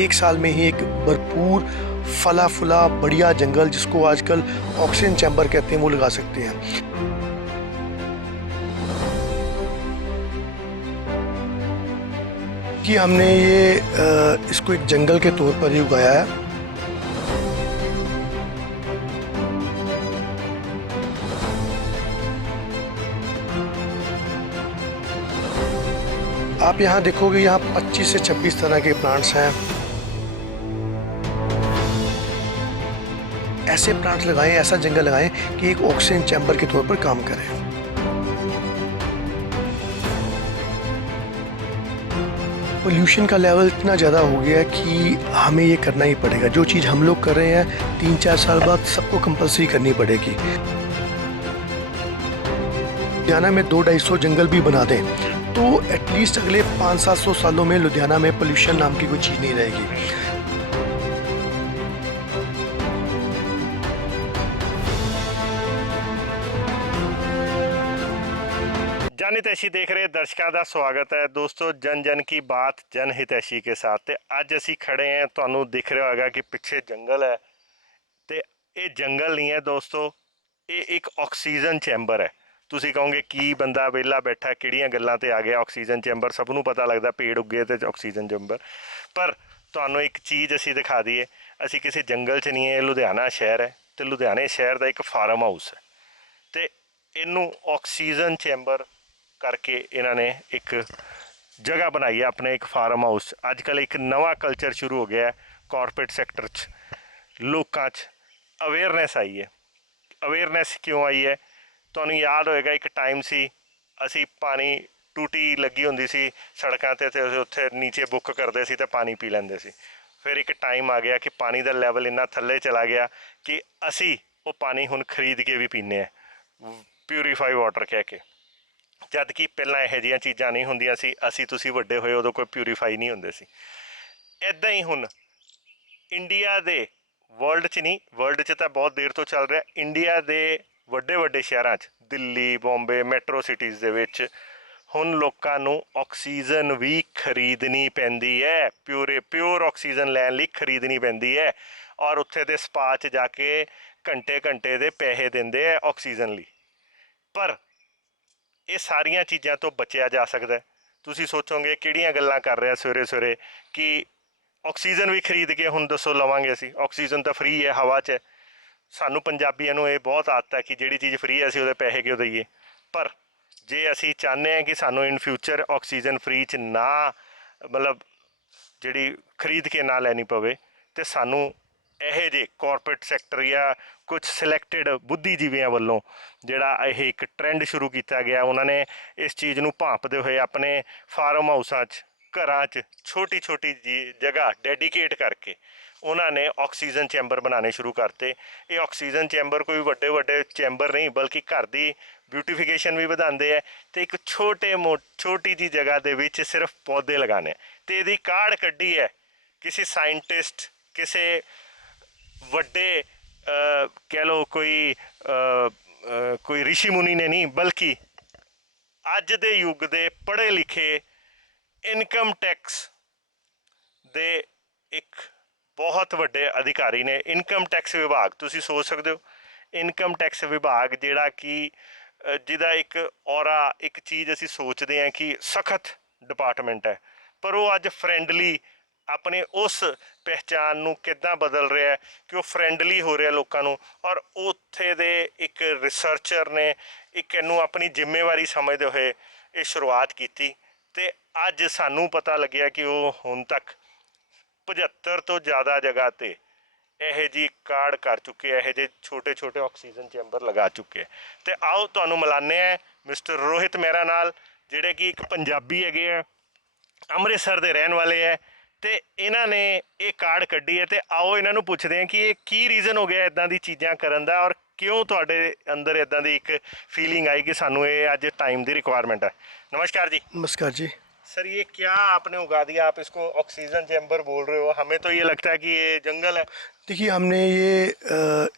1 साल में ही एक भरपूर फला फुला बढ़िया जंगल, जिसको आजकल ऑक्सीजन चैम्बर कहते हैं, वो लगा सकते हैं। कि हमने ये इसको एक जंगल के तौर पर ही उगाया है। आप यहाँ देखोगे, यहाँ 25 से 26 तरह के प्लांट्स हैं। ऐसे प्लांट्स लगाएं, ऐसा जंगल लगाएं कि एक ऑक्सीजन चैम्बर के तौर पर काम करे। पोल्यूशन का लेवल इतना ज़्यादा हो गया है कि हमें ये करना ही पड़ेगा। जो चीज़ हम लोग कर रहे हैं 3-4 साल बाद सबको कंपलसरी करनी पड़ेगी। लुधियाना में 200-250 जंगल भी बना दें तो एटलीस्ट अगले 500-700 सालों में लुधियाना में पोल्यूशन नाम की कोई चीज़ नहीं रहेगी। जन हितैषी देख रहे दर्शकों का स्वागत है दोस्तों। जन जन की बात जन हितैषी के साथ। ते अज असी खड़े हैं, तुहानू दिख रहा होगा कि पिछे जंगल है। तो ये जंगल नहीं है दोस्तों, ये एक ऑक्सीजन चैम्बर है। तुसी कहोगे की बंदा वेला बैठा किहड़ियां गल्लां ते आ गया ऑक्सीजन चैम्बर, सबनों पता लगता पेड़ उगे तो ऑक्सीजन चैम्बर। पर तुहानू एक चीज़ असी दिखा दईए, असी किसी जंगल च नहीं है, लुधियाना शहर है। तो लुधियाने शहर का एक फार्म हाउस है, तो इनू ऑक्सीजन चैम्बर करके इन्होंने एक जगह बनाई है अपने एक फार्म हाउस। अजकल एक नवा कल्चर शुरू हो गया है कॉरपोरेट सैक्टर लोगों अवेयरनैस आई है। अवेयरनैस क्यों आई है? तुहानू याद होएगा एक टाइम सी असी पानी टूटी लगी होंदी सी सड़कों ते उत्थे नीचे बुक करते सी ते पानी पी लैंदे सी। फिर एक टाइम आ गया कि पानी का लैवल इन्ना थल्ले चला गया कि असी वो पानी हुण खरीद के भी पीने हैं, प्यूरीफाई वाटर कह के। जद कि पहलां इहो जिहियां चीज़ां नहीं होंदियां सी, असी तुसी वड्डे होए उदों कोई प्यूरीफाई नहीं होंदे सी। इदां ही हुण इंडिया दे वर्ल्ड च नहीं, वर्ल्ड च तां बहुत देर तो चल रहा, इंडिया दे वड्डे वड्डे शहरां च, दिल्ली बॉम्बे मैट्रो सिटीज़ दे विच हुण लोकां नूं ऑक्सीजन भी खरीदनी पैंदी है। प्योर ऑक्सीजन लैण लई खरीदनी पैंदी है। और उत्थे दे स्पा च जाके घंटे घंटे दे पैसे दिंदे है ऑक्सीजन लई। पर ये सारिया चीज़ों तो बचया जा सकता है। तुसी सोचोगे किहड़ियां गल्लां कर रहे सवेरे सवेरे कि ऑक्सीजन भी खरीद के हुण दसो लवांगे असी। ऑक्सीजन तो फ्री है, हवा च है। सानू पंजाबियों नूं ये बहुत आदत है कि जिहड़ी चीज़ फ्री है असी उहदे पैसे क्यों दईए। पर जे असी चाहते हैं कि सानू इन फ्यूचर ऑक्सीजन फ्री च ना मतलब जिहड़ी खरीद के ना लैनी पवे, तो सानू यह जे कॉरपोरेट सैक्टर या कुछ सिलैक्टेड बुद्धिजीवियों वालों जिहड़ा यह एक ट्रेंड शुरू किया गया, उन्होंने इस चीज़ नूं भांपदे हुए अपने फार्म हाउसां च घरां च छोटी छोटी जगह डेडिकेट करके उन्होंने ऑक्सीजन चैम्बर बनाने शुरू करते। ये ऑक्सीजन चैम्बर कोई वड्डे वड्डे चैम्बर नहीं, बल्कि घर की ब्यूटिफिकेशन भी वधांदे है। तो एक छोटी जी जगह दे विच सिर्फ पौधे लगाने, तो यदी काढ़ कड्ढी है किसी साइंटिस्ट किसी वड्डे कह लो कोई ऋषि मुनि ने नहीं, बल्कि अज दे युग दे पढ़े लिखे इनकम टैक्स दे एक बहुत वड्डे अधिकारी ने। इनकम टैक्स विभाग तुसी सोच सकते हो, इनकम टैक्स विभाग जिहड़ा कि जिहदा एक औरा एक चीज़ असी सोचते हैं कि सख्त डिपार्टमेंट है, पर वो अज फ्रेंडली अपने उस पहचान नूं किद्दां बदल रहा है कि वो फ्रेंडली हो रहा लोगों नूं। और उत्थे दे एक रिसर्चर ने एक इनू अपनी जिम्मेवारी समझते हुए ये शुरुआत की। तो अज सानू पता लग्या कि वो हुण तक 75 तो ज़्यादा जगह ते यह जी काढ़ कर चुके, यह जे छोटे छोटे ऑक्सीजन चैम्बर लगा चुके। तो आओ तुहानू मिलाने हैं मिस्टर रोहित मेहरा नाल, जिहड़े कि एक पंजाबी है, अमृतसर के रहने वाले है। तो इन्होंने ये काढ़ कड्ढी है। तो आओ इन्हों पुछते हैं कि ये की रीजन हो गया इदां दी चीज़ां करन दा, और क्यों तुहाडे अंदर इदां दी एक फीलिंग आई कि सानू ये अज टाइम की रिक्वायरमेंट है। नमस्कार जी। नमस्कार जी। सर ये क्या आपने उगा दिया? आप इसको ऑक्सीजन चैम्बर बोल रहे हो, हमें तो ये लगता है कि ये जंगल है। देखिए, हमने ये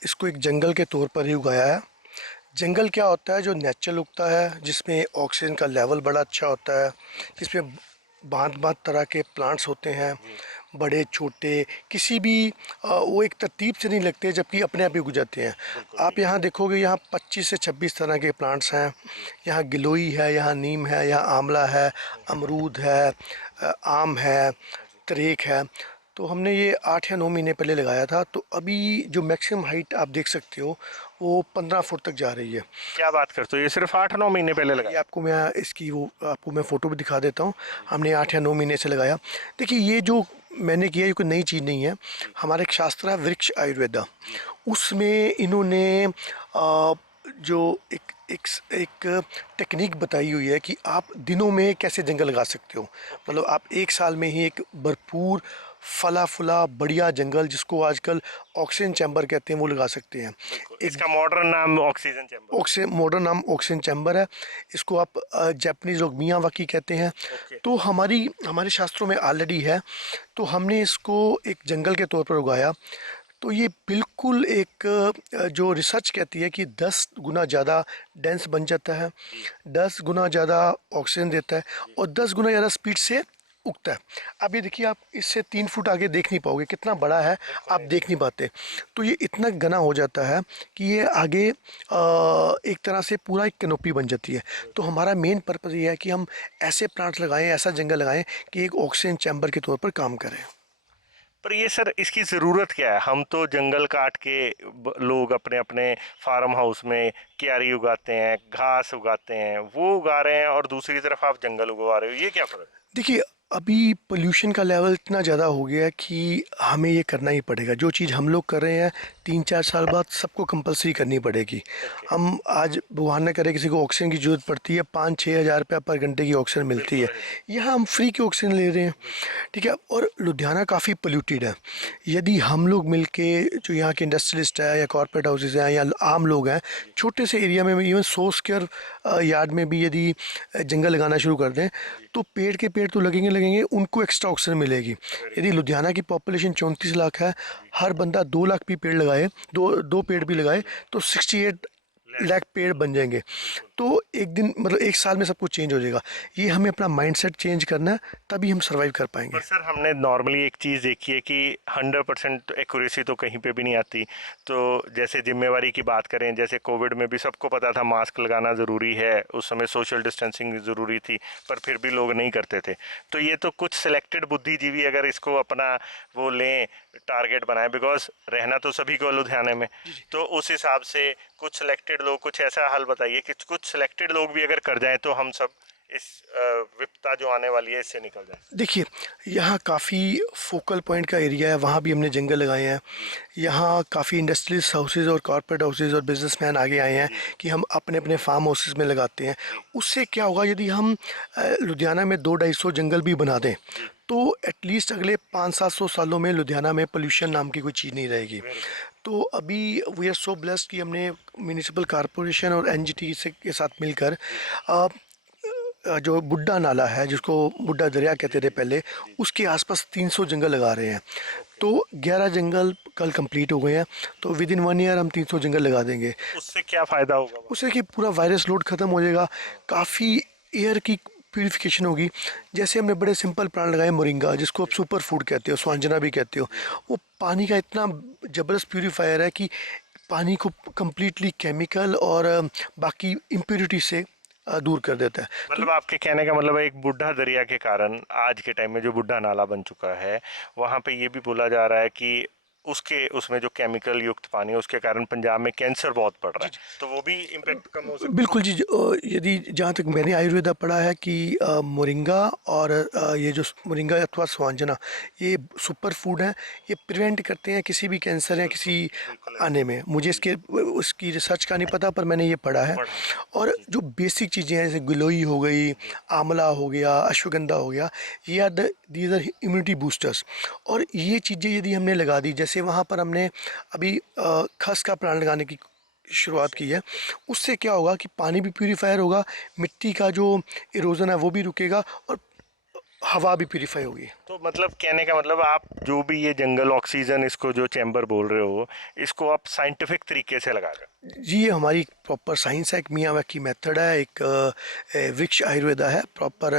इसको एक जंगल के तौर पर ही उगाया है। जंगल क्या होता है? जो नेचुरल उगता है, जिसमें ऑक्सीजन का लेवल बड़ा अच्छा होता है, जिसमें भांत भांत तरह के प्लांट्स होते हैं, बड़े छोटे किसी भी वो एक तरतीब से नहीं लगते, जबकि अपने आप ही उग जाते हैं। आप यहाँ देखोगे, यहाँ 25 से 26 तरह के प्लांट्स हैं। यहाँ गिलोई है, यहाँ नीम है, यहाँ आंवला है, अमरूद है, आम है, तरेक है। तो हमने ये 8 या 9 महीने पहले लगाया था। तो अभी जो मैक्सिमम हाइट आप देख सकते हो वो 15 फुट तक जा रही है। क्या बात करते हो, ये सिर्फ 8-9 महीने पहले ये लगा? आपको मैं इसकी वो आपको मैं फ़ोटो भी दिखा देता हूँ। हमने 8 या 9 महीने से लगाया। देखिए, ये जो मैंने किया ये कोई नई चीज़ नहीं है। हमारा एक शास्त्र है वृक्ष आयुर्वेदा, उसमें इन्होंने जो एक एक एक टेक्निक बताई हुई है कि आप दिनों में कैसे जंगल लगा सकते हो। मतलब आप एक साल में ही एक भरपूर फला फुला बढ़िया जंगल, जिसको आजकल ऑक्सीजन चैम्बर कहते हैं, वो लगा सकते हैं। इसका मॉडर्न नाम ऑक्सीजन चैम्बर? ऑक्सीजन मॉडर्न नाम ऑक्सीजन चैम्बर है। इसको आप जापानीज लोग मियावाकी कहते हैं। तो हमारे शास्त्रों में ऑलरेडी है। तो हमने इसको एक जंगल के तौर पर उगाया। तो ये बिल्कुल एक जो रिसर्च कहती है कि 10 गुना ज़्यादा डेंस बन जाता है, 10 गुना ज़्यादा ऑक्सीजन देता है और 10 गुना ज़्यादा स्पीड से उगता है। अब ये देखिए, आप इससे 3 फुट आगे देख नहीं पाओगे, कितना बड़ा है आप देख नहीं पाते। तो ये इतना घना हो जाता है कि ये आगे एक तरह से पूरा एक कैनोपी बन जाती है। तो हमारा मेन पर्पज़ ये है कि हम ऐसे प्लांट्स लगाएं, ऐसा जंगल लगाएं कि एक ऑक्सीजन चैम्बर के तौर पर काम करें। पर ये सर, इसकी ज़रूरत क्या है? हम तो जंगल काट के लोग अपने अपने फार्म हाउस में क्यारी उगाते हैं, घास उगाते हैं, वो उगा रहे हैं, और दूसरी तरफ आप जंगल उगवा रहे हो। ये क्या फ़र्क है? देखिए, अभी पोल्यूशन का लेवल इतना ज़्यादा हो गया है कि हमें ये करना ही पड़ेगा। जो चीज़ हम लोग कर रहे हैं 3-4 साल बाद सबको कंपलसरी करनी पड़ेगी। हम आज भगवान न करे किसी को ऑक्सीजन की ज़रूरत पड़ती है, 5-6 हज़ार रुपये पर घंटे की ऑक्सीजन मिलती है। यहाँ हम फ्री की ऑक्सीजन ले रहे हैं, ठीक है। और लुधियाना काफ़ी पोल्यूटेड है। यदि हम लोग मिल के, जो यहाँ के इंडस्ट्रियलिस्ट है या कॉर्पोरेट हाउसेज हैं या आम लोग हैं, छोटे से एरिया में इवन 100 स्क्वायर यार्ड में भी यदि जंगल लगाना शुरू कर दें, तो पेड़ के पेड़ तो लगेंगे, उनको एक्स्ट्रा ऑक्सीजन मिलेगी। यदि लुधियाना की पॉपुलेशन 34 लाख है, हर बंदा 2 लाख भी पेड़ लगाए, दो पेड़ भी लगाए, तो 68 लाख पेड़ बन जाएंगे। तो एक दिन, मतलब एक साल में सब कुछ चेंज हो जाएगा। ये हमें अपना माइंडसेट चेंज करना है, तभी हम सर्वाइव कर पाएंगे। पर सर, हमने नॉर्मली एक चीज़ देखी है कि 100% एक्यूरेसी तो कहीं पे भी नहीं आती। तो जैसे जिम्मेवारी की बात करें, जैसे कोविड में भी सबको पता था मास्क लगाना ज़रूरी है, उस समय सोशल डिस्टेंसिंग ज़रूरी थी, पर फिर भी लोग नहीं करते थे। तो ये तो कुछ सिलेक्टेड बुद्धिजीवी अगर इसको अपना वो लें, टारगेट बनाएं, बिकॉज रहना तो सभी को लुधियाने में, तो उस हिसाब से कुछ सिलेक्टेड लोग, कुछ ऐसा हल बताइए कि कुछ सिलेक्टेड लोग भी अगर कर जाएं तो हम सब इस विपदा जो आने वाली है इससे निकल जाए। देखिए, यहाँ काफ़ी फोकल पॉइंट का एरिया है, वहाँ भी हमने जंगल लगाए हैं। यहाँ काफ़ी इंडस्ट्रियल्स हाउसेज और कॉर्पोरेट हाउसेज और बिजनेसमैन आगे आए हैं कि हम अपने अपने फार्म हाउसेज में लगाते हैं। उससे क्या होगा, यदि हम लुधियाना में 200-250 जंगल भी बना दें, तो एटलीस्ट अगले 500-700 सालों में लुधियाना में पोल्यूशन नाम की कोई चीज़ नहीं रहेगी। तो अभी वी आर सो ब्लेस्ड कि हमने म्यूनिसिपल कॉरपोरेशन और एनजीटी से के साथ मिलकर जो बुड्ढा नाला है, जिसको बुड्ढा दरिया कहते थे पहले, उसके आसपास 300 जंगल लगा रहे हैं। तो 11 जंगल कल कंप्लीट हो गए हैं। तो विद इन 1 ईयर हम 300 जंगल लगा देंगे। उससे क्या फ़ायदा होगा? उससे कि पूरा वायरस लोड ख़त्म हो जाएगा, काफ़ी एयर की प्यूरिफिकेशन होगी। जैसे हमने बड़े सिंपल प्लांट लगाए, मोरिंगा, जिसको आप सुपर फूड कहते हो, स्वांजना भी कहते हो, वो पानी का इतना ज़बरदस्त प्यूरीफायर है कि पानी को कम्प्लीटली केमिकल और बाकी इम्प्योरिटी से दूर कर देता है। मतलब आपके कहने का मतलब है, एक बुढ़ा दरिया के कारण आज के टाइम में जो बुढ़ा नाला बन चुका है, वहाँ पे ये भी बोला जा रहा है कि उसमें जो केमिकल युक्त पानी है उसके कारण पंजाब में कैंसर बहुत बढ़ रहा है, तो वो भी इम्पेक्ट कम हो सकता है। बिल्कुल जी। यदि जहाँ तक मैंने आयुर्वेदा पढ़ा है कि मोरिंगा और ये जो मोरिंगा अथवा स्वांजना, ये सुपर फूड हैं, ये प्रिवेंट करते हैं किसी भी कैंसर या किसी आने में। मुझे उसकी रिसर्च का नहीं पता, पर मैंने ये पढ़ा है। और जो बेसिक चीज़ें हैं, जैसे गिलोई हो गई, आंवला हो गया, अश्वगंधा हो गया, ये दीज आर इम्यूनिटी बूस्टर्स। और ये चीज़ें यदि हमने लगा दी, जैसे वहाँ पर हमने अभी खस का प्लांट लगाने की शुरुआत की है, उससे क्या होगा कि पानी भी प्यूरीफायर होगा, मिट्टी का जो इरोजन है वो भी रुकेगा और हवा भी प्यूरीफाई होगी। तो मतलब कहने का मतलब, आप जो भी ये जंगल ऑक्सीजन, इसको जो चैम्बर बोल रहे हो, इसको आप साइंटिफिक तरीके से लगा रहे हो? जी, ये हमारी प्रॉपर साइंस है, एक मियावाकी मेथड है, एक वृक्ष आयुर्वेदा है, प्रॉपर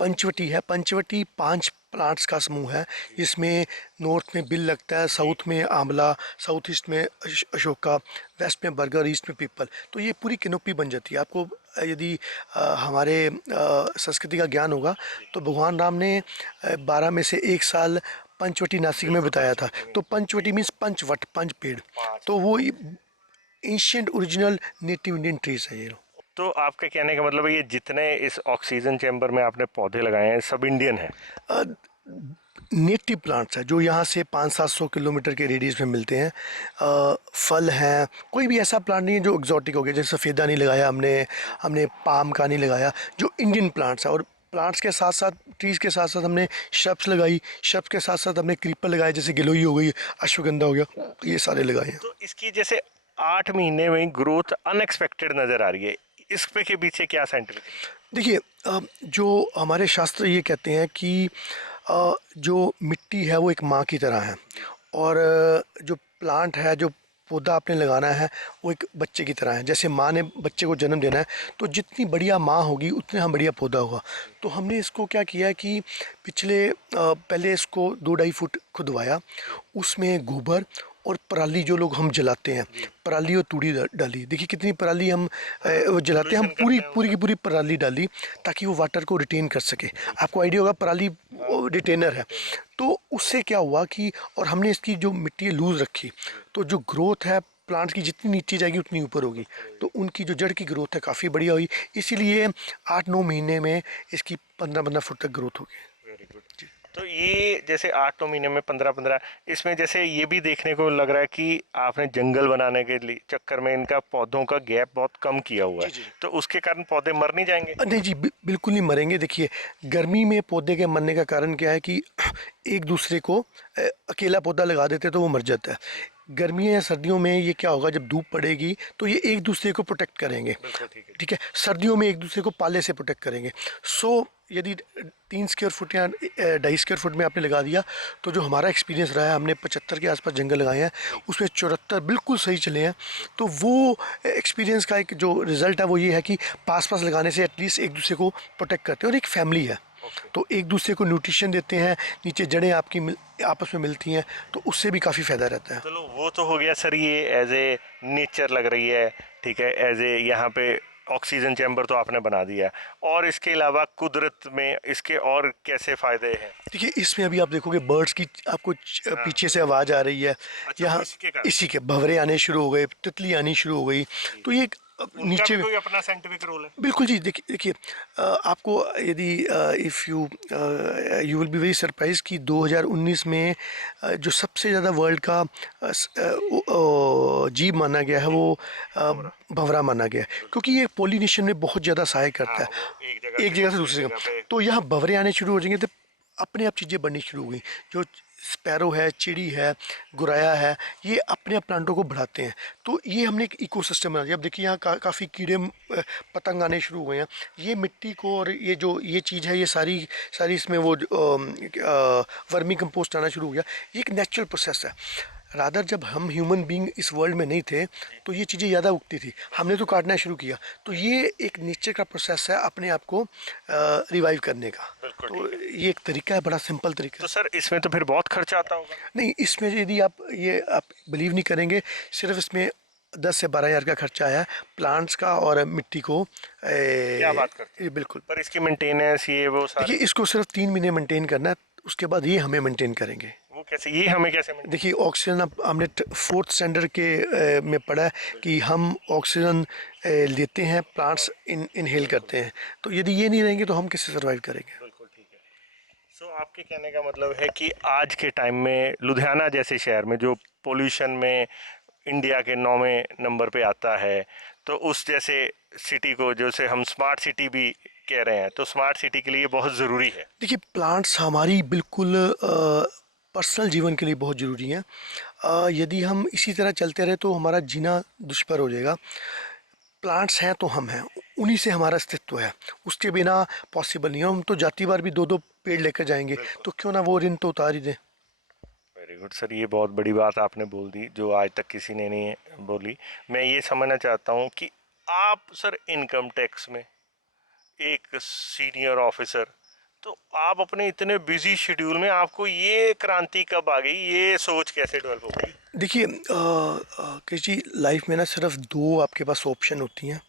पंचवटी है। पंचवटी 5 प्लांट्स का समूह है। इसमें नॉर्थ में बिल लगता है, साउथ में आंवला, साउथ ईस्ट में अशोका, वेस्ट में बरगद, ईस्ट में पीपल। तो ये पूरी कैनोपी बन जाती है। आपको यदि हमारे संस्कृति का ज्ञान होगा तो भगवान राम ने 12 में से एक साल पंचवटी नासिक में बिताया था। तो पंचवटी मीन्स पंचवट, पंच पेड़। तो वो ancient original native Indian trees है ये। तो आपके कहने का मतलब है ये जितने इस ऑक्सीजन चैम्बर में आपने पौधे लगाए हैं सब इंडियन हैं? नेटिव प्लांट्स है जो यहाँ से 500-700 किलोमीटर के रेडियस में मिलते हैं। फल हैं, कोई भी ऐसा प्लांट नहीं है जो एग्जॉटिक हो गया। जैसे सफ़ेदा नहीं लगाया हमने, हमने पाम का नहीं लगाया। जो इंडियन प्लांट्स है, और प्लांट्स के साथ साथ, ट्रीज़ के साथ साथ हमने श्रब्स लगाई, श्रब्स के साथ साथ हमने क्रीपर लगाए, जैसे गिलोई हो गई, अश्वगंधा हो गया, ये सारे लगाए हैं। तो इसकी जैसे 8 महीने में ग्रोथ अनएक्सपेक्टेड नज़र आ रही है, इस पे के पीछे क्या साइंटिफिक? देखिए, जो हमारे शास्त्र ये कहते हैं कि जो मिट्टी है वो एक माँ की तरह है, और जो प्लांट है, जो पौधा आपने लगाना है, वो एक बच्चे की तरह है। जैसे माँ ने बच्चे को जन्म देना है, तो जितनी बढ़िया माँ होगी उतना हम बढ़िया पौधा होगा। तो हमने इसको क्या किया है कि पहले इसको 2-2.5 फुट खुदवाया, उसमें गोबर और पराली, जो लोग हम जलाते हैं, पराली और तूड़ी डाली। देखिए कितनी पराली हम वो जलाते हैं, हम पूरी पूरी की पूरी पराली डाली ताकि वो वाटर को रिटेन कर सके। आपको आइडिया होगा, पराली रिटेनर है। तो उससे क्या हुआ कि, और हमने इसकी जो मिट्टी है लूज़ रखी, तो जो ग्रोथ है प्लांट की जितनी नीचे जाएगी उतनी ऊपर होगी। तो उनकी जो जड़ की ग्रोथ है काफ़ी बढ़िया हुई। इसीलिए 8-9 महीने में इसकी 15-15 फुट तक ग्रोथ होगी। Very good. तो ये जैसे 8-9 महीने में 15-15, इसमें जैसे ये भी देखने को लग रहा है कि आपने जंगल बनाने के लिए चक्कर में इनका पौधों का गैप बहुत कम किया हुआ है। तो उसके कारण पौधे मर नहीं जाएंगे? नहीं जी, बिल्कुल नहीं मरेंगे। देखिए, गर्मी में पौधे के मरने का कारण क्या है कि एक दूसरे को अकेला पौधा लगा देते तो वो मर जाता है। गर्मियों या सर्दियों में ये क्या होगा, जब धूप पड़ेगी तो ये एक दूसरे को प्रोटेक्ट करेंगे। ठीक है, सर्दियों में एक दूसरे को पाले से प्रोटेक्ट करेंगे। सो यदि 3 स्क्वायर फुट या 2.5 स्क्वायर फुट में आपने लगा दिया, तो जो हमारा एक्सपीरियंस रहा है, हमने 75 के आसपास जंगल लगाए हैं, उसमें 74 बिल्कुल सही चले हैं। तो वो एक्सपीरियंस का एक जो रिज़ल्ट है वो ये है कि पास पास लगाने से एटलीस्ट एक दूसरे को प्रोटेक्ट करते हैं, और एक फैमिली है। तो एक दूसरे को न्यूट्रिशन देते हैं, नीचे जड़ें आपकी आपस में मिलती हैं, तो उससे भी काफ़ी फ़ायदा रहता है। चलो वो तो हो गया सर, ये एज ए नेचर लग रही है, ठीक है, एज ए यहाँ पे ऑक्सीजन चैम्बर तो आपने बना दिया है, और इसके अलावा कुदरत में इसके और कैसे फ़ायदे हैं? देखिए, इसमें अभी आप देखोगे बर्ड्स की आपको पीछे से आवाज़ आ रही है। अच्छा, यहाँ इसी के भंवरे आने शुरू हो गए, तितली आनी शुरू हो गई। तो ये उनका नीचे भी कोई अपना साइंटिफिक रोल है? बिल्कुल जी। देखिए, आपको यदि if you will be very surprise कि 2019 में जो सबसे ज़्यादा वर्ल्ड का जीव माना गया है वो भंवरा माना गया है, क्योंकि ये पोलिनेशन में बहुत ज़्यादा सहायक करता है, एक जगह से दूसरी जगह। तो यहाँ भंवरे आने शुरू हो जाएंगे तो अपने आप चीज़ें बननी शुरू हो गई। जो स्पैरो है, चिड़ी है, गुराया है, ये अपने आप प्लांटों को बढ़ाते हैं। तो ये हमने एक इकोसिस्टम बना दिया। अब देखिए, यहाँ काफ़ी कीड़े पतंग आने शुरू हो गए हैं। ये मिट्टी को, और ये जो ये चीज़ है, ये सारी सारी इसमें वो वर्मी कंपोस्ट आना शुरू हो गया। ये एक नेचुरल प्रोसेस है। रादर जब हम ह्यूमन बीइंग इस वर्ल्ड में नहीं थे तो ये चीज़ें ज़्यादा उगती थी, हमने तो काटना शुरू किया। तो ये एक नेचर का प्रोसेस है अपने आप को रिवाइव करने का। तो ये एक तरीका है, बड़ा सिंपल तरीका तो सर इसमें तो फिर बहुत खर्चा आता होगा? नहीं, इसमें यदि आप बिलीव नहीं करेंगे, सिर्फ इसमें 10 से 12 हज़ार का खर्चा आया प्लांट्स का और मिट्टी को। क्या बात करते हैं? बिल्कुल। पर इसकी मेंटेनेंस ये वो सारे? देखिए, इसको सिर्फ 3 महीने मेंटेन करना है, उसके बाद ये हमें मेंटेन करेंगे। वो कैसे, ये हमें कैसे देखिए, ऑक्सीजन अब हमने 4th स्टैंडर्ड के में पढ़ा है कि हम ऑक्सीजन लेते हैं, प्लांट्स इनहेल करते हैं। तो यदि ये नहीं रहेंगे तो हम कैसे सर्वाइव करेंगे। बिल्कुल ठीक है। सो आपके कहने का मतलब है कि आज के टाइम में लुधियाना जैसे शहर में जो पोल्यूशन में इंडिया के 9वें नंबर पे आता है, तो उस जैसे सिटी को, जैसे हम स्मार्ट सिटी भी कह रहे हैं, तो स्मार्ट सिटी के लिए बहुत ज़रूरी है। देखिए, प्लांट्स हमारी बिल्कुल पर्सनल जीवन के लिए बहुत ज़रूरी हैं। यदि हम इसी तरह चलते रहे तो हमारा जीना दुष्कर हो जाएगा। प्लांट्स हैं तो हम हैं, उन्हीं से हमारा अस्तित्व है, उसके बिना पॉसिबल नहीं है। हम तो जाती बार भी 2-2 पेड़ लेकर जाएंगे, तो क्यों ना वो ऋण तो उतार ही दें। वेरी गुड सर, ये बहुत बड़ी बात आपने बोल दी जो आज तक किसी ने नहीं बोली। मैं ये समझना चाहता हूँ कि आप सर इनकम टैक्स में एक सीनियर ऑफिसर, तो आप अपने इतने बिजी शेड्यूल में आपको ये क्रांति कब आ गई, ये सोच कैसे डेवलप हो गई? देखिए कृषि लाइफ में ना सिर्फ दो आपके पास ऑप्शन होती हैं,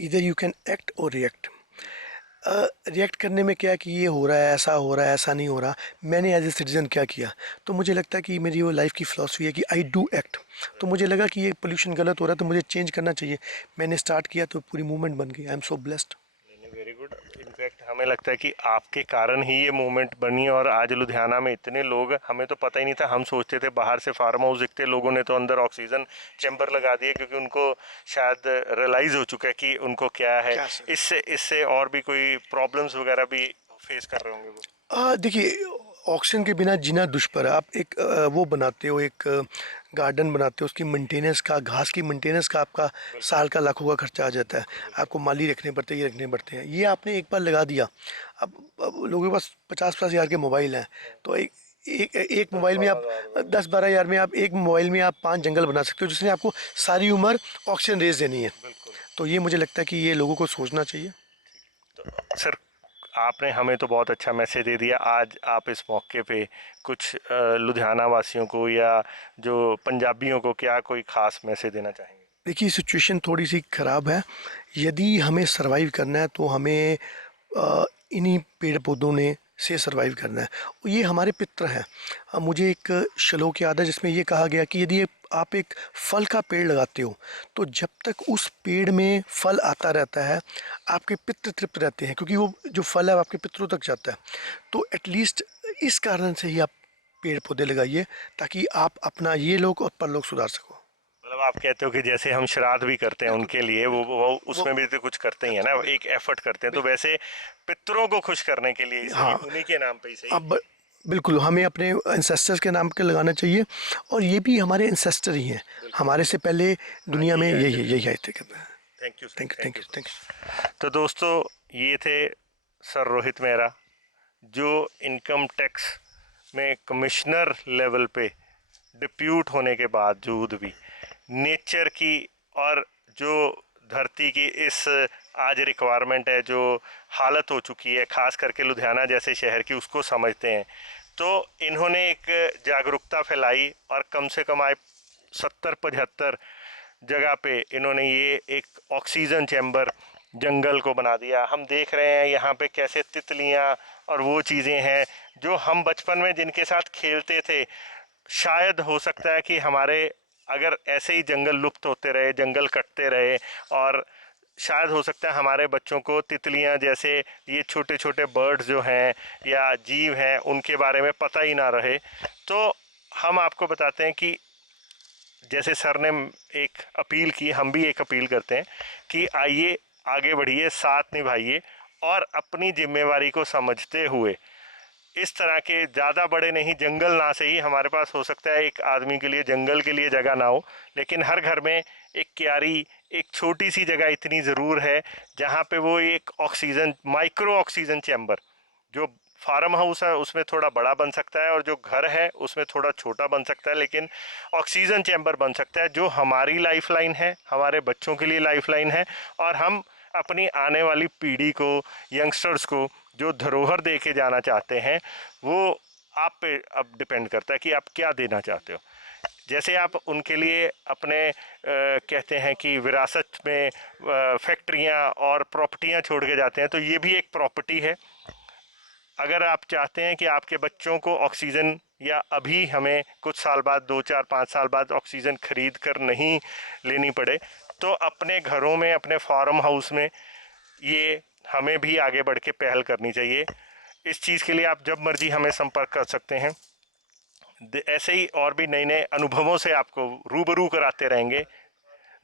इधर यू कैन एक्ट और रिएक्ट। रिएक्ट करने में क्या है कि ये हो रहा है, ऐसा हो रहा है, ऐसा नहीं हो रहा। मैंने एज ए सिटीज़न क्या किया, तो मुझे लगता है कि मेरी वो लाइफ की फ़िलासफ़ी है कि आई डू एक्ट। तो मुझे लगा कि ये पोल्यूशन गलत हो रहा है तो मुझे चेंज करना चाहिए। मैंने स्टार्ट किया तो पूरी मूवमेंट बन गई। I am so blessed. Very good. In fact हमें लगता है कि आपके कारण ही ये मूवमेंट बनी और आज लुधियाना में इतने लोग, हमें तो पता ही नहीं था। हम सोचते थे बाहर से फार्म हाउस दिखते, लोगों ने तो अंदर ऑक्सीजन चैम्बर लगा दिए क्योंकि उनको शायद रियलाइज़ हो चुका है कि उनको क्या है। क्या सर? इससे इससे और भी कोई प्रॉब्लम्स वगैरह भी फेस कर रहे होंगे वो। देखिए, ऑक्सीजन के बिना जीना दुष्पर है। आप एक वो बनाते हो, एक गार्डन बनाते हो, उसकी मेंटेनेंस का, घास की मेंटेनेंस का आपका साल का लाखों का खर्चा आ जाता है। आपको माली रखने पड़ते हैं, ये रखने पड़ते हैं। ये आपने एक बार लगा दिया, अब लोगों के पास 50-50 हज़ार के मोबाइल हैं, तो एक मोबाइल में आप 10-12 हज़ार में आप एक मोबाइल में आप 5 जंगल बना सकते हो, जिसने आपको सारी उम्र ऑक्सीजन रेज देनी है। तो ये मुझे लगता है कि ये लोगों को सोचना चाहिए। सर, आपने हमें तो बहुत अच्छा मैसेज दे दिया। आज आप इस मौके पे कुछ लुधियाना वासियों को या जो पंजाबियों को क्या कोई ख़ास मैसेज देना चाहेंगे? देखिए, सिचुएशन थोड़ी सी ख़राब है। यदि हमें सरवाइव करना है तो हमें इन्हीं पेड़ पौधों ने से सरवाइव करना है। और ये हमारे पितर हैं। मुझे एक श्लोक याद है जिसमें ये कहा गया कि यदि आप एक फल का पेड़ लगाते हो तो जब तक उस पेड़ में फल आता रहता है आपके पितृ तृप्त रहते हैं, क्योंकि वो जो फल है वो आपके पितरों तक जाता है। तो एटलीस्ट इस कारण से ही आप पेड़ पौधे लगाइए, ताकि आप अपना ये लोक और परलोक सुधार सको। मतलब आप कहते हो कि जैसे हम श्राद्ध भी करते हैं उनके लिए, वो उसमें भी तो कुछ करते ही है ना, एक एफर्ट करते हैं, तो वैसे पितरों को खुश करने के लिए ही सही, हाँ, उन्हीं के नाम पे ही सही। अब बिल्कुल हमें अपने एंसेस्टर्स के नाम पे लगाना चाहिए, और ये भी हमारे एंसेस्टर ही हैं। हमारे से पहले दुनिया में यही आए थे। Thank you sir, thank you, thank thank you. You, thank you. तो दोस्तों, ये थे सर रोहित मेहरा, जो इनकम टैक्स में कमिश्नर लेवल पे डिप्यूट होने के बावजूद भी नेचर की और जो धरती की इस आज रिक्वायरमेंट है, जो हालत हो चुकी है खास करके लुधियाना जैसे शहर की, उसको समझते हैं। तो इन्होंने एक जागरूकता फैलाई और कम से कम आए 70-75 जगह पे इन्होंने ये एक ऑक्सीजन चैम्बर जंगल को बना दिया। हम देख रहे हैं यहाँ पे कैसे तितलियाँ और वो चीज़ें हैं जो हम बचपन में जिनके साथ खेलते थे। शायद हो सकता है कि हमारे, अगर ऐसे ही जंगल लुप्त होते रहे, जंगल कटते रहे, और शायद हो सकता है हमारे बच्चों को तितलियां जैसे ये छोटे छोटे बर्ड्स जो हैं या जीव हैं उनके बारे में पता ही ना रहे। तो हम आपको बताते हैं कि जैसे सर ने एक अपील की, हम भी एक अपील करते हैं कि आइए आगे बढ़िए, साथ निभाइए और अपनी जिम्मेवारी को समझते हुए इस तरह के ज़्यादा बड़े नहीं, जंगल ना से ही हमारे पास हो सकता है एक आदमी के लिए जंगल के लिए जगह ना हो, लेकिन हर घर में एक क्यारी, एक छोटी सी जगह इतनी ज़रूर है जहाँ पे वो एक ऑक्सीजन, माइक्रो ऑक्सीजन चैम्बर, जो फार्म हाउस है उसमें थोड़ा बड़ा बन सकता है और जो घर है उसमें थोड़ा छोटा बन सकता है, लेकिन ऑक्सीजन चैम्बर बन सकता है जो हमारी लाइफलाइन है, हमारे बच्चों के लिए लाइफलाइन है। और हम अपनी आने वाली पीढ़ी को, यंगस्टर्स को जो धरोहर दे के जाना चाहते हैं, वो आप पे अब डिपेंड करता है कि आप क्या देना चाहते हो। जैसे आप उनके लिए अपने कहते हैं कि विरासत में फैक्ट्रियां और प्रॉपर्टियां छोड़ के जाते हैं, तो ये भी एक प्रॉपर्टी है। अगर आप चाहते हैं कि आपके बच्चों को ऑक्सीजन, या अभी हमें कुछ साल बाद, 2-4-5 साल बाद ऑक्सीजन खरीद कर नहीं लेनी पड़े, तो अपने घरों में, अपने फार्म हाउस में ये हमें भी आगे बढ़ के पहल करनी चाहिए। इस चीज़ के लिए आप जब मर्जी हमें संपर्क कर सकते हैं। ऐसे ही और भी नए नए अनुभवों से आपको रूबरू कराते रहेंगे।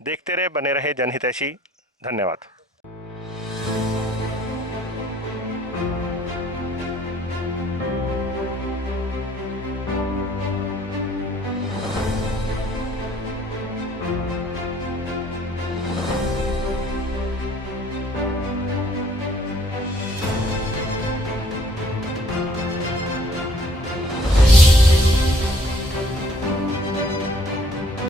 देखते रहे, बने रहे जनहितैषी। धन्यवाद।